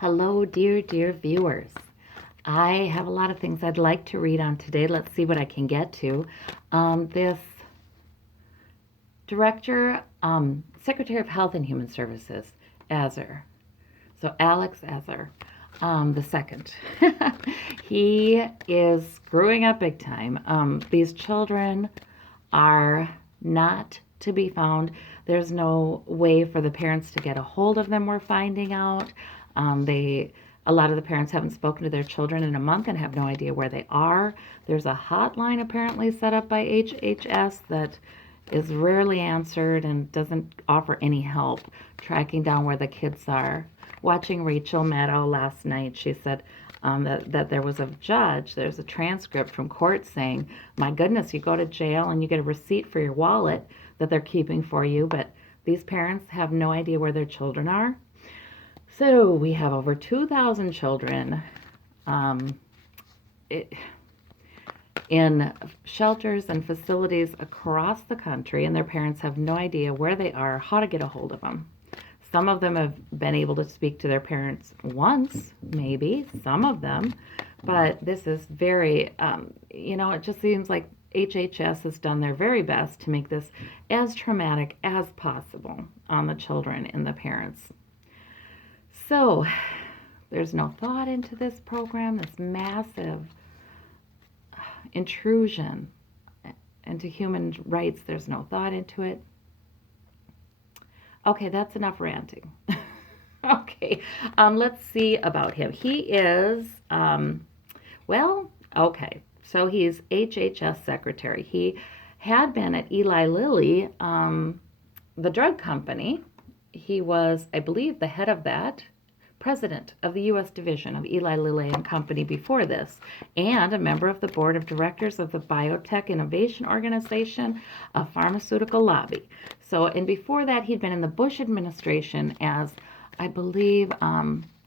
Hello, dear viewers. I have a lot of things I'd like to read on today. Let's see what I can get to. This director, Secretary of Health and Human Services, Azar. So Alex Azar, the second. He is screwing up big time. These children are not to be found. There's no way for the parents to get a hold of them, we're finding out. A lot of the parents haven't spoken to their children in a month and have no idea where they are. There's a hotline apparently set up by HHS that is rarely answered and doesn't offer any help tracking down where the kids are. Watching Rachel Maddow last night, she said that there was a judge, there's a transcript from court saying, my goodness, you go to jail and you get a receipt for your wallet that they're keeping for you, but these parents have no idea where their children are. So we have over 2,000 children in shelters and facilities across the country, and their parents have no idea where they are, how to get a hold of them. Some of them have been able to speak to their parents once, maybe, some of them, but this is very, it just seems like HHS has done their very best to make this as traumatic as possible on the children and the parents. So there's no thought into this program, this massive intrusion into human rights. There's no thought into it. Okay, that's enough ranting. Okay, let's see about him. He is, so he's HHS secretary. He had been at Eli Lilly, the drug company. He was, I believe, the head of that, president of the U.S. division of Eli Lilly and Company before this, and a member of the board of directors of the Biotech Innovation Organization, a pharmaceutical lobby. So, and before that, he'd been in the Bush administration as, I believe,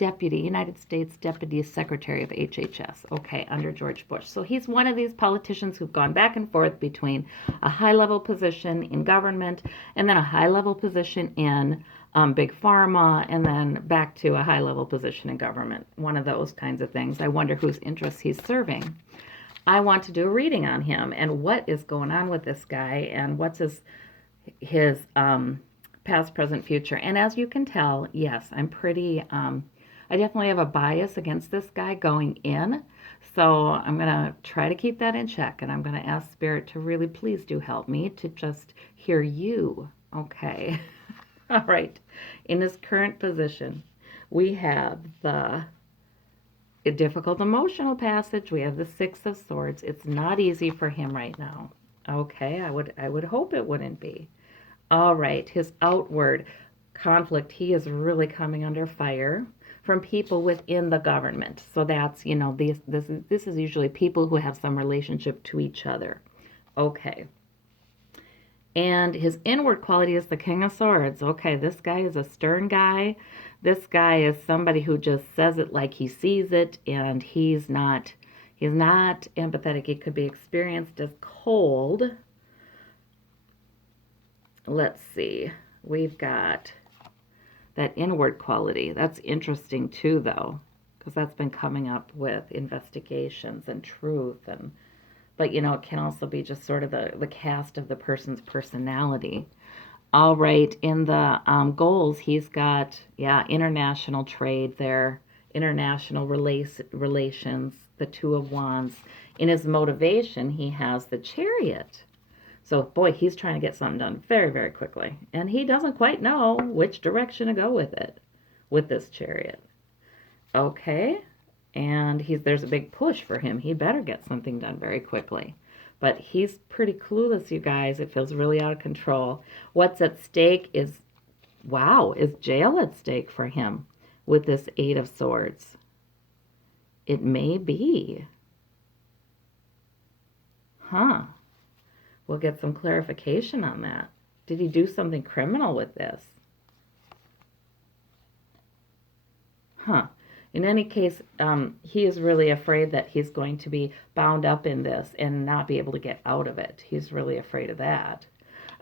United States Deputy Secretary of HHS, under George Bush. So he's one of these politicians who've gone back and forth between a high-level position in government and then a high-level position in big pharma, and then back to a high-level position in government. One of those kinds of things. I wonder whose interests he's serving. I want to do a reading on him and what is going on with this guy and what's his past, present, future. And as you can tell, yes, I'm pretty, I definitely have a bias against this guy going in. So I'm going to try to keep that in check, and I'm going to ask Spirit to really please do help me to just hear you. Okay. All right. In his current position, we have a difficult emotional passage. We have the Six of Swords. It's not easy for him right now. Okay, I would hope it wouldn't be. All right, his outward conflict, he is really coming under fire from people within the government. So that's, this is usually people who have some relationship to each other. Okay. And his inward quality is the King of Swords. Okay, this guy is a stern guy. This guy is somebody who just says it like he sees it, and he's not empathetic. He could be experienced as cold. Let's see. We've got that inward quality. That's interesting too, though, because that's been coming up with investigations and truth, but it can also be just sort of the cast of the person's personality. All right, in the goals, he's got, international trade there, international relations, the Two of Wands. In his motivation, he has the Chariot. So, boy, he's trying to get something done very, very quickly. And he doesn't quite know which direction to go with it, with this Chariot. Okay, and there's a big push for him. He better get something done very quickly. But he's pretty clueless, you guys. It feels really out of control. What's at stake is jail at stake for him with this Eight of Swords. It may be. We'll get some clarification on that. Did he do something criminal with this? In any case, he is really afraid that he's going to be bound up in this and not be able to get out of it. He's really afraid of that.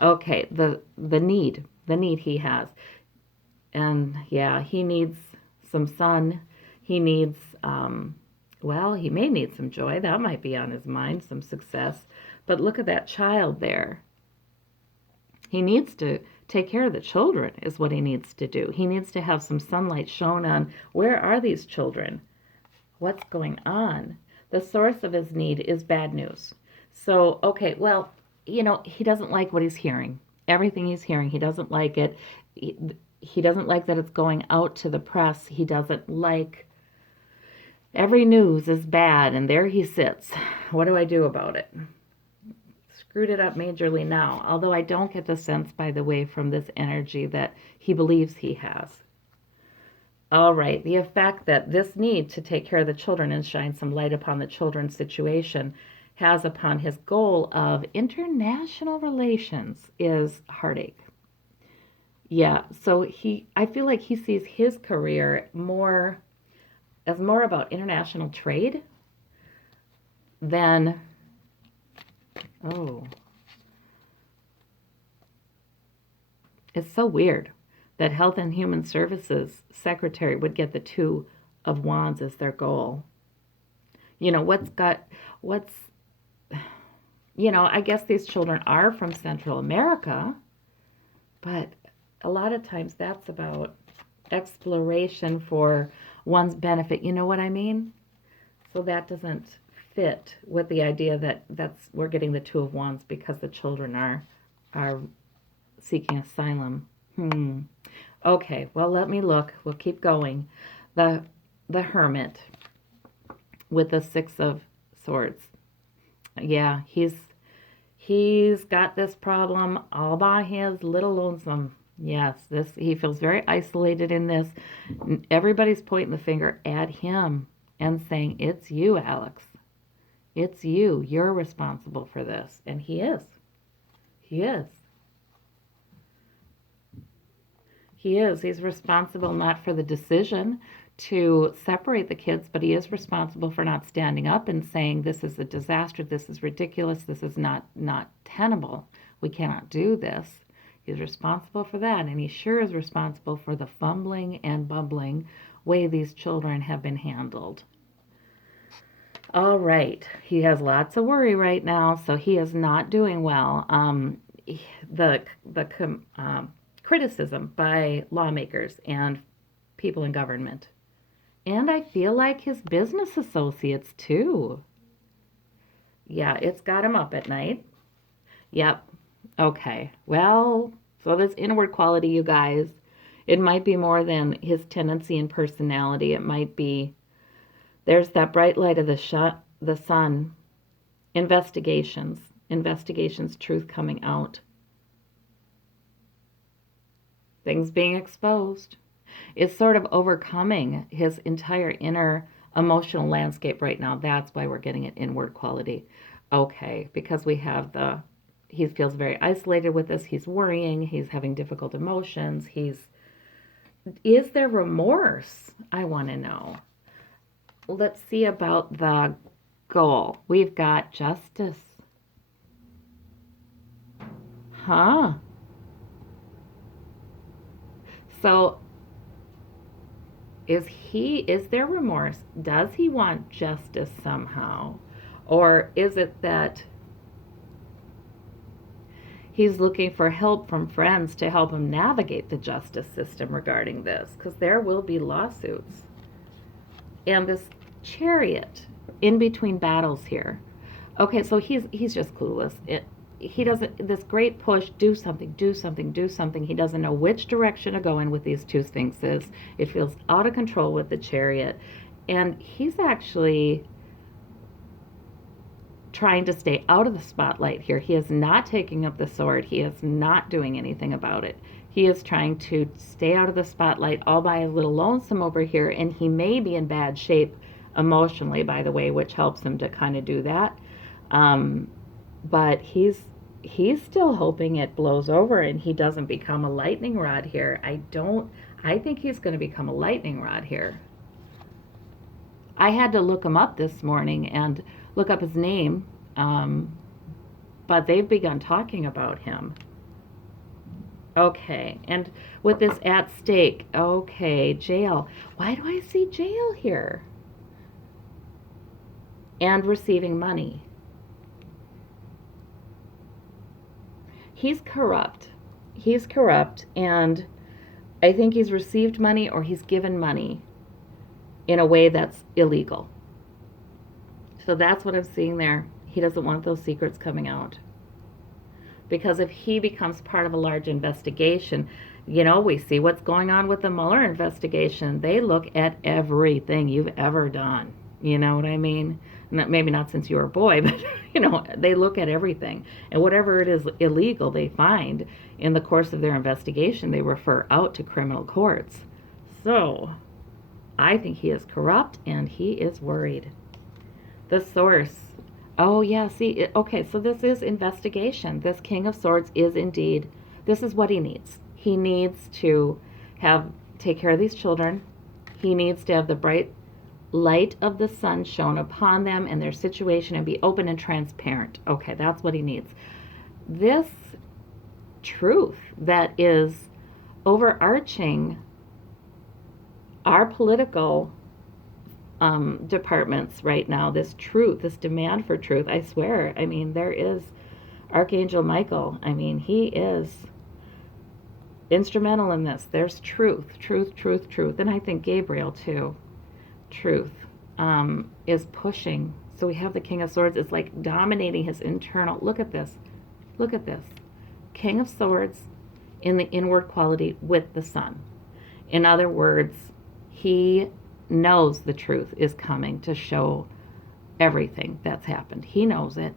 Okay, the need he has. And yeah, he needs some sun. He needs, well, he may need some joy. That might be on his mind, some success. But look at that child there. He needs to take care of the children, is what he needs to do. He needs to have some sunlight shown on where are these children? What's going on? The source of his need is bad news. So, okay, well, he doesn't like what he's hearing. Everything he's hearing, he doesn't like it. He doesn't like that it's going out to the press. He doesn't like every news is bad, and there he sits. What do I do about it? Screwed it up majorly now, although I don't get the sense, by the way, from this energy that he believes he has. All right, the effect that this need to take care of the children and shine some light upon the children's situation has upon his goal of international relations is heartache. Yeah, so I feel like he sees his career more about international trade than, oh, it's so weird that Health and Human Services Secretary would get the Two of Wands as their goal. I guess these children are from Central America, but a lot of times that's about exploration for one's benefit. You know what I mean? So that doesn't fit with the idea that we're getting the Two of Wands because the children are seeking asylum. Okay, well, let me look. We'll keep going. The Hermit with the Six of Swords. Yeah, he's got this problem all by his little lonesome. Yes, he feels very isolated in this. Everybody's pointing the finger at him and saying, it's you, Alex. It's you. You're responsible for this. And he is. He is. He is. He's responsible not for the decision to separate the kids, but he is responsible for not standing up and saying, this is a disaster, this is ridiculous, this is not tenable. We cannot do this. He's responsible for that, and he sure is responsible for the fumbling and bumbling way these children have been handled. All right. He has lots of worry right now, so he is not doing well. The criticism by lawmakers and people in government. And I feel like his business associates, too. Yeah, it's got him up at night. Yep. Okay. Well, so this inward quality, you guys, it might be more than his tendency and personality. It might be, there's that bright light of the sun. Investigations, truth coming out. Things being exposed. It's sort of overcoming his entire inner emotional landscape right now. That's why we're getting an inward quality. Okay, because we have he feels very isolated with this. He's worrying. He's having difficult emotions. Is there remorse? I want to know. Let's see about the goal. We've got justice. Huh? So is there remorse? Does he want justice somehow? Or is it that he's looking for help from friends to help him navigate the justice system regarding this? Because there will be lawsuits. And this Chariot in between battles here. Okay, so he's just clueless. He doesn't, this great push, do something. He doesn't know which direction to go in with these two sphinxes. It feels out of control with the Chariot. And he's actually trying to stay out of the spotlight here. He is not taking up the sword. He is not doing anything about it. He is trying to stay out of the spotlight all by his little lonesome over here. And he may be in bad shape emotionally, by the way, which helps him to kind of do that. But he's still hoping it blows over and he doesn't become a lightning rod here. I think he's going to become a lightning rod here. I had to look him up this morning and look up his name, but they've begun talking about him. Okay, and with this at stake, okay, jail. Why do I see jail here? And receiving money. He's corrupt. He's corrupt, and I think he's received money or he's given money in a way that's illegal. So that's what I'm seeing there. He doesn't want those secrets coming out. Because if he becomes part of a large investigation, we see what's going on with the Mueller investigation. They look at everything you've ever done. You know what I mean? Maybe not since you were a boy, but they look at everything. And whatever it is illegal they find in the course of their investigation, they refer out to criminal courts. So I think he is corrupt and he is worried. The source. Oh, yeah, see, okay, so this is investigation. This King of Swords is indeed, this is what he needs. He needs to take care of these children. He needs to have the bright light of the sun shone upon them and their situation and be open and transparent. Okay, that's what he needs. This truth that is overarching our political departments right now, this truth, this demand for truth, I swear, there is Archangel Michael. He is instrumental in this. There's truth. And I think Gabriel too. Truth is pushing. So we have the King of Swords. It's like dominating his internal. Look at this. King of Swords in the inward quality with the sun. In other words, he knows the truth is coming to show everything that's happened. He knows it.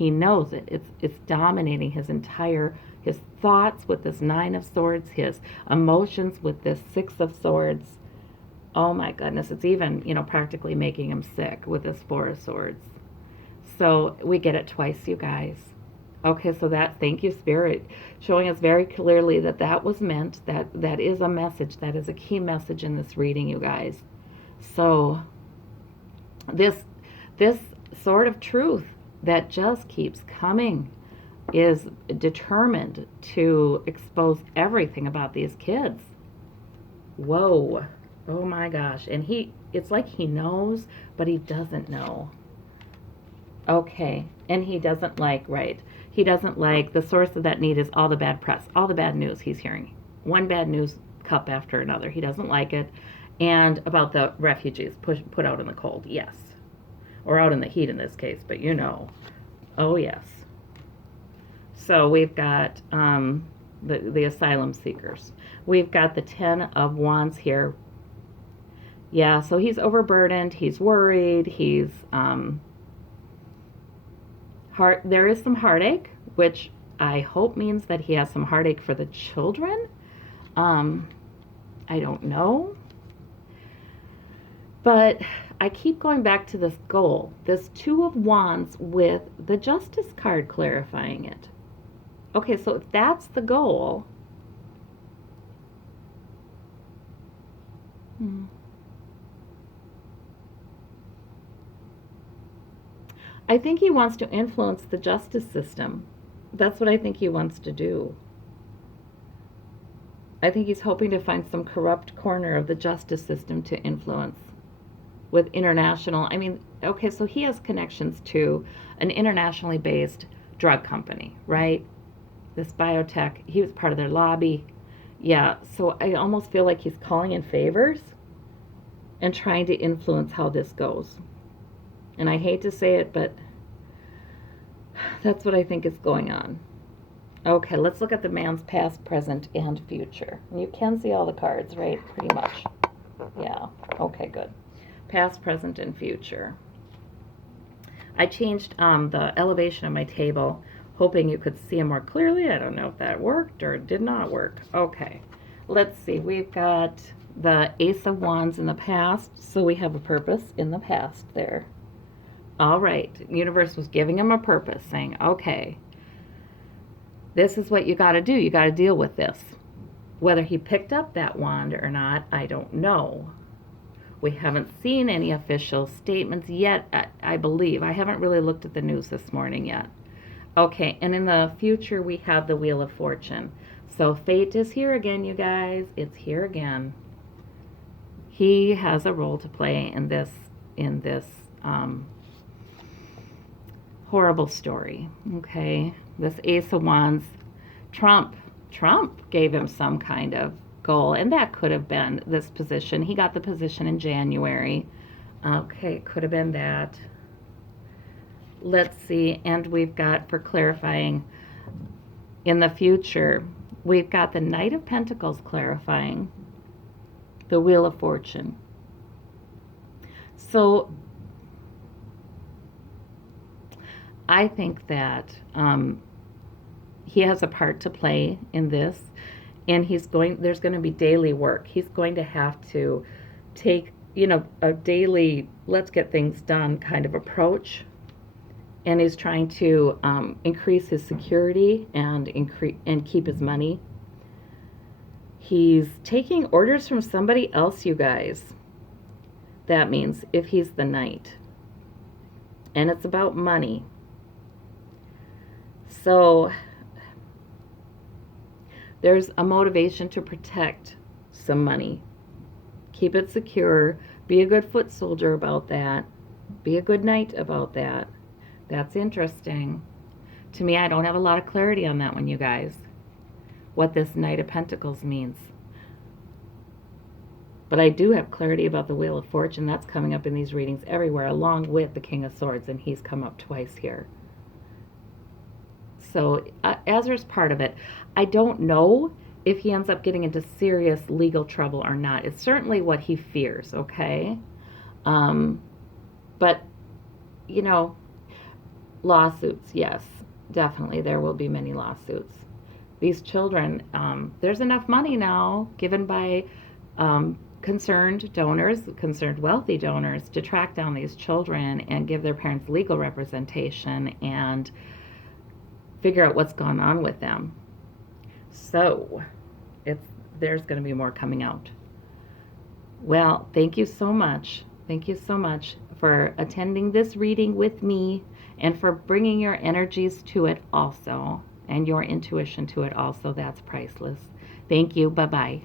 It's dominating his thoughts with this Nine of Swords, his emotions with this Six of Swords. Oh my goodness, it's even, practically making him sick with this Four of Swords. So we get it twice, you guys. Okay, so thank you, Spirit, showing us very clearly that was meant, that is a message, that is a key message in this reading, you guys. So this sword of truth that just keeps coming is determined to expose everything about these kids. Whoa. Oh my gosh. And it's like he knows, but he doesn't know. Okay. And he doesn't like the source of that need is all the bad press, all the bad news he's hearing. One bad news cup after another. He doesn't like it. And about the refugees put out in the cold, yes. Or out in the heat in this case, but Oh, yes. So we've got the asylum seekers. We've got the Ten of Wands here. Yeah, so he's overburdened. He's worried. He's there is some heartache, which I hope means that he has some heartache for the children. I don't know. But I keep going back to this goal, this Two of Wands with the Justice card clarifying it. Okay, so if that's the goal, I think he wants to influence the justice system. That's what I think he wants to do. I think he's hoping to find some corrupt corner of the justice system to influence with international. Okay, so he has connections to an internationally based drug company, right? This biotech, he was part of their lobby. Yeah, so I almost feel like he's calling in favors and trying to influence how this goes. And I hate to say it, but that's what I think is going on. Okay, let's look at the man's past, present, and future. And you can see all the cards, right? Pretty much. Yeah, okay, good. Past, present, and future. I changed the elevation of my table, hoping you could see them more clearly. I don't know if that worked or did not work. Okay, let's see. We've got the Ace of Wands in the past, so we have a purpose in the past there. All right, the universe was giving him a purpose, saying, okay, this is what you got to do. You got to deal with this. Whether he picked up that wand or not, I don't know. We haven't seen any official statements yet, I believe. I haven't really looked at the news this morning yet. Okay, and in the future, we have the Wheel of Fortune. So fate is here again, you guys. It's here again. He has a role to play in this um, horrible story. Okay, this Ace of Wands, Trump. Trump gave him some kind of goal, and that could have been this position. He got the position in January. Okay, could have been that. Let's see, and we've got, for clarifying, in the future, we've got the Knight of Pentacles clarifying, the Wheel of Fortune. So I think that he has a part to play in this, and there's going to be daily work. He's going to have to take, a daily, let's get things done kind of approach. And he's trying to increase his security and keep his money. He's taking orders from somebody else, you guys. That means if he's the knight. And it's about money. So there's a motivation to protect some money. Keep it secure. Be a good foot soldier about that. Be a good knight about that. That's interesting. To me, I don't have a lot of clarity on that one, you guys. What this Knight of Pentacles means. But I do have clarity about the Wheel of Fortune. That's coming up in these readings everywhere, along with the King of Swords, and he's come up twice here. So Azar's part of it. I don't know if he ends up getting into serious legal trouble or not. It's certainly what he fears, okay? But, lawsuits, yes, definitely. There will be many lawsuits. These children, there's enough money now given by concerned donors, concerned wealthy donors, to track down these children and give their parents legal representation and figure out what's gone on with them. So there's going to be more coming out. Well, thank you so much. Thank you so much for attending this reading with me and for bringing your energies to it also and your intuition to it also. That's priceless. Thank you. Bye-bye.